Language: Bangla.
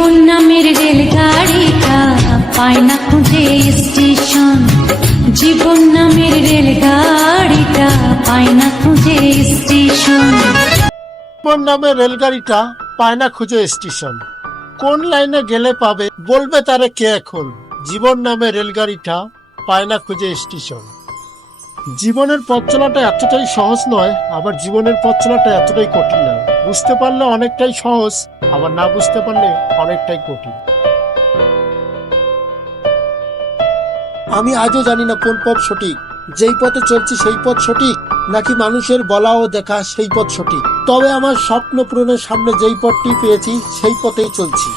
জীবন নামের রেলগাড়িটা পায় না খুঁজে স্টেশন। জীবন নামের রেলগাড়িটা পায় না খুঁজে স্টেশন। জীবন নামের রেলগাড়িটা পায় না খুঁজে স্টেশন। কোন লাইনে গেলে পাবে বলবে তারে কে এখন? জীবন নামের রেলগাড়িটা পায় না খুঁজে স্টেশন। জীবনের পথ চলাটা এতটাই সহজ নয়, আবার জীবনের পথ চলাটা এতটাই কঠিন নয়। বুঝতে পারলে অনেকটাই সহজ, আবার না বুঝতে পারলে অনেকটাই কঠিন। আমি আজও জানি না কোন পথ সঠিক। যেই পথে চলছি সেই পথ সঠিক, নাকি মানুষের বলা ও দেখা সেই পথ সঠিক। তবে আমার স্বপ্ন পূরণের সামনে যেই পথটি পেয়েছি সেই পথেই চলছি।